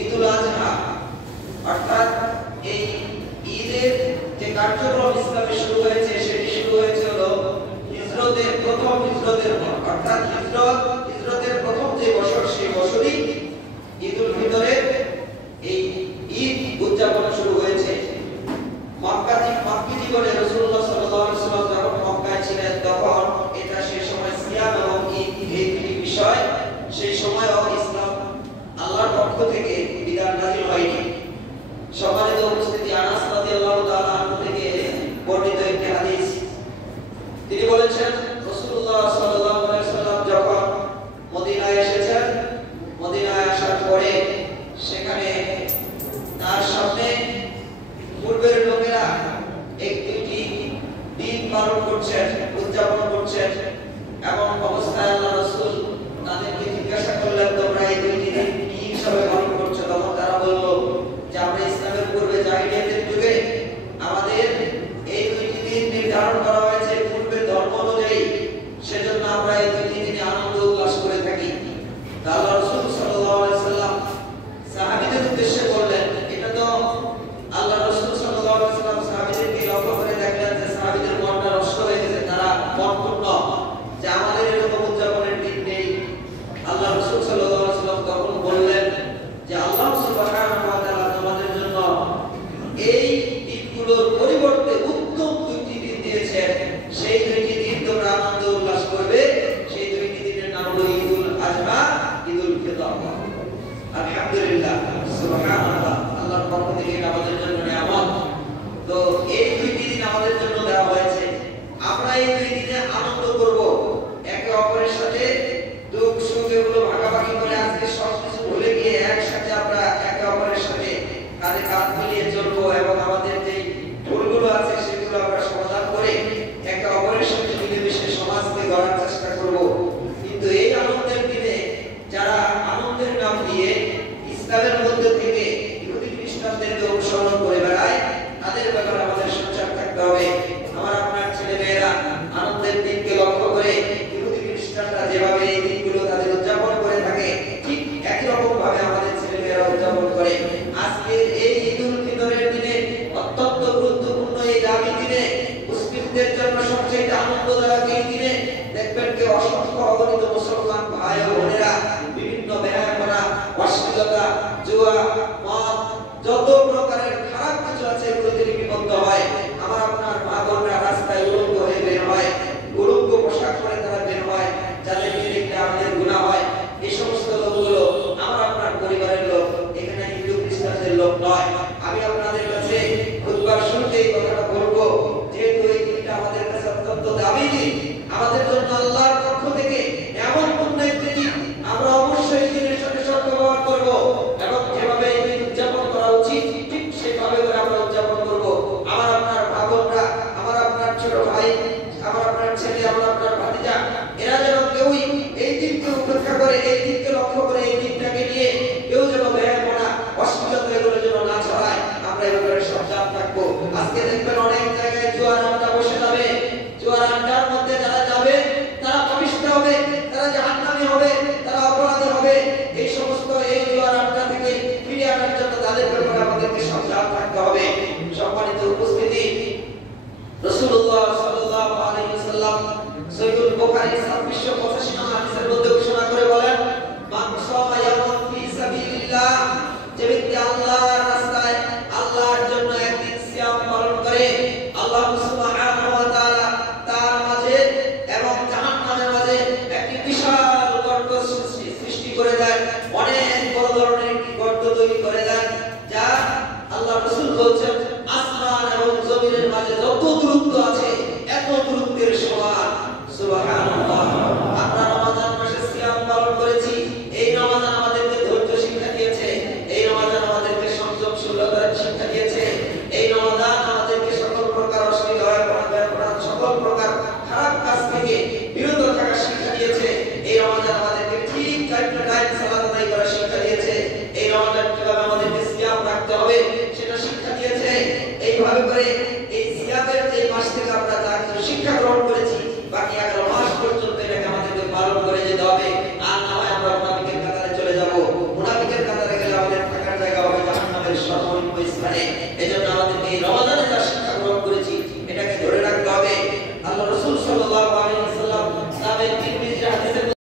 ঈদুল আজহা, অর্থাৎ এই ঈদের যে কার্যক্রম ইসলামে শুরু হয়েছে সেটি শুরু হয়েছে হলো প্রথম হিজরতের পর, অর্থাৎ হিজরতের প্রথম যে বছর সেই বছরই ঈদুল ফিতরের এই ঈদ উদযাপন শুরু হয়েছে। মক্কি জীবনে রাসূলুল্লাহ সাল্লাল্লাহু আলাইহি ওয়াসাল্লাম যখন মক্কায় ছিলেন তখন এটা সেই সময় সিয়াম এবং ঈদ এই দুটি বিষয় সেই সময়ও ইসলাম আল্লাহর পক্ষ থেকে বিধান নাযিল হয়নি। সম্মানিত উপস্থিতি, আনাস রাদিয়াল্লাহু তাআলা আনহু থেকে বর্ণিত একটি হাদিস, তিনি বলেছেন রাসূলুল্লাহ সাল্লাল্লাহু আলাইহি ওয়াসাল্লাম যখন মদিনায় এসেছেন, মদিনায় আসার পরে সেখানে তার সামনে পূর্বের লোকেরা এক দুটি দিন পালন করছেন, উদযাপন করছেন। এমন অবস্থায় আল্লাহ রাসূল তাদেরকে জিজ্ঞাসা করলেন, তোমরা এই দুটি দিন কি হিসাবে পালন করছো? তখন তারা বলল যে আমরা ইসলামের পূর্বে জাহিলিয়াতের যুগে আমাদের এই দুটি দিন নির্ধারণ করা হয়েছে পূর্বের ধর্ম অনুযায়ী, সেজন্য আমরা এই দুটি দিনে আনন্দ উল্লাস করে থাকি। আল্লাহ রাসূল সাল্লাল্লাহু আলাইহি ওয়াসাল্লাম সাহাবীদের উদ্দেশ্যে বললেন, এটা তো আল্লাহ রাসূল সাল্লাল্লাহু আলাইহি ওয়াসাল্লাম সাহাবীদেরকে লক্ষ্য করে দেখলেন যে সাহাবীদের মনটা নষ্ট হয়ে গেছে, তারা মনপূর্ণ যে আমাদের এরকম উদযাপনের দিন নেই। আল্লাহ রাসূল সাল্লাল্লাহু আলাইহি ওয়াসাল্লাম তখন বললেন যে আল্লাহ সুবহানাহু ওয়া তাআলা তোমাদের জন্য এই দিনগুলোর পরিবর্তে উত্তম দুটি দিন দিয়েছেন, সেই দুটি দিন তোমরা আনন্দ উল্লাস করবে। সেই দুটি দিনের নাম হলো ঈদুল আজহা, ঈদুল ফিতর। আলহামদুলিল্লাহ, সুবহানাল্লাহ, আল্লাহর পক্ষ থেকে আমাদের জন্য নিয়ামত। তো এই দুটি দিন আমাদের জন্য দেওয়া হয়েছে, আমরা এই দুই দিনে আনন্দ করব, একে অপরের সাথে দুঃখ সুখ এগুলো ভাগাভাগি করে আজকে সবকিছু ভুলে গিয়ে একসাথে আমরা একে অপরের সাথে কাঁধে কাঁধ মিলিয়ে চলবো এবং আমাদের যে ভুলগুলো আছে সেগুলো আমরা সমাধান করে একে অপরের সাথে মিলেমিশে সমাজকে গড়ার চেষ্টা করব। কিন্তু এই আনন্দের দিনে যারা আনন্দের নাম দিয়ে ইসলামের মধ্যে থেকে ইহুদি খ্রিস্টানদেরকে অনুসরণ করে বেড়ায়, তাদের ব্যাপারে আমাদের সজাগ থাকতে হবে। আমার আপনার ছেলে মেয়েরা আনন্দের দিনকে লক্ষ্য করে ইহুদি খ্রিস্টানরা যেভাবে এই দিনগুলো তাদের উদযাপন করে থাকে, ঠিক একই রকম ভাবে আমাদের ছেলে মেয়েরা উদযাপন করে। আজকে এই ঈদুল ফিতরের দিনে অত্যন্ত গুরুত্বপূর্ণ এই দামি দিনে মুসলিমদের জন্য সবচেয়ে আনন্দদায়ক এই দিনে দেখবেন যে অসংখ্য অগণিত মুসলমান ভাই ও বোনেরা বিভিন্ন বেহায়াপনা, অশ্লীলতা, জুয়া, মদ, যত প্রকারের খারাপ কিছু আছে এগুলোতে লিপিবদ্ধ হয়। আমার আপনার মা বোনরা রাস্তায় উলঙ্গ হয়ে বের হয়, উলঙ্গ পোশাক পরে তারা বের হয়, যাদেরকে দেখলে আমাদের গুনাহ হয়। এই সমস্ত লোকগুলো আমার আপনার পরিবারের লোক, এখানে হিন্দু খ্রিস্টানদের লোক নয়। আমি আপনাদের কাছে খুতবার শুরুতে এই কথাটা বলবো, যেহেতু এই দিনটা আমাদের কাছে অত্যন্ত দামি দিন, আমাদের জন্য আল্লাহর পক্ষ থেকে এমন পূর্ণ একটি দিন, আমরা অবশ্যই দিনের সাথে সদ্ব্যবহার করব এবং যেভাবে এই দিন উদযাপন করা উচিত ঠিক সেভাবে করে আমরা উদযাপন করব। আমার আপনার ভাবনরা, আমার আপনার ছোট ভাই, আমার আপনার ছেলে, আমার আপনার ভাতিজা, এরা যেন কেউই এই দিনকে উপেক্ষা করে, এই দিনকে লক্ষ্য করে, এই দিনটাকে নিয়ে কেউ যেন বেহায়াপনা, অশ্লীলতা এগুলো যেন না ছড়ায়, আমরা এই ব্যাপারে সজাগ থাকবো। আজকে দেখবেন অনেক জায়গায় জুয়ার আড্ডা বসে যাবে, জুয়ার আড্ডার মধ্যে যারা যাবে তারা পাপিষ্ঠ হবে, তারা জাহান্নামী হবে, তারা অপরাধী হবে। এই সমস্ত এই জুয়ার আড্ডা থেকে ফিরে আনার জন্য তাদের ব্যাপারে আমাদেরকে সজাগ থাকতে হবে। সম্মানিত উপস্থিতি, রাসূলুল্লাহ সাল্লাল্লাহু আলাইহি ওয়াসাল্লাম সহিহুল বুখারী 2685 নং হাদিসের মধ্যে ঘোষণা করে বলেন, মান সামা ইয়াওমান ফি সাবিলিল্লাহ, যে ব্যক্তি আল্লাহর রাস্তায় আল্লাহর জন্য একদিন সিয়াম পালন করে, আল্লাহ সুবহানাহু ওয়া তাআলা তার মাঝে এবং জাহান্নামের মাঝে একটি বিশাল গর্ত সৃষ্টি করে দেন, অনেক বড় ধরনের একটি গর্ত তৈরি করে দেন, যা আল্লাহ রাসূল বলেছেন আসমান এবং জমিনের মাঝে যত দূরত্ব আছে এত দূরত্বের সমান। সুবহানাল্লাহ। আমরা রমজান মাসে সিয়াম পালন করেছি, এই রমজান আমাদেরকে ধৈর্য শিক্ষা দিয়েছে, এই রমজান আমাদেরকে সংযমশীলতার শিক্ষা দিয়েছে, এই রমজান আমাদেরকে সকল প্রকার অশ্লীলতা, সকল প্রকার খারাপ কাজ থেকে বিরত থাকার শিক্ষা দিয়েছে, এই রমজান আমাদেরকে ঠিক টাইম সালাত আদায় করার শিক্ষা দিয়েছে, এই রমজান কিভাবে আমাদেরকে সিয়াম রাখতে হবে সেটা শিক্ষা দিয়েছে, এজন্য আমাদেরকে এই রমাদানে যা শিক্ষা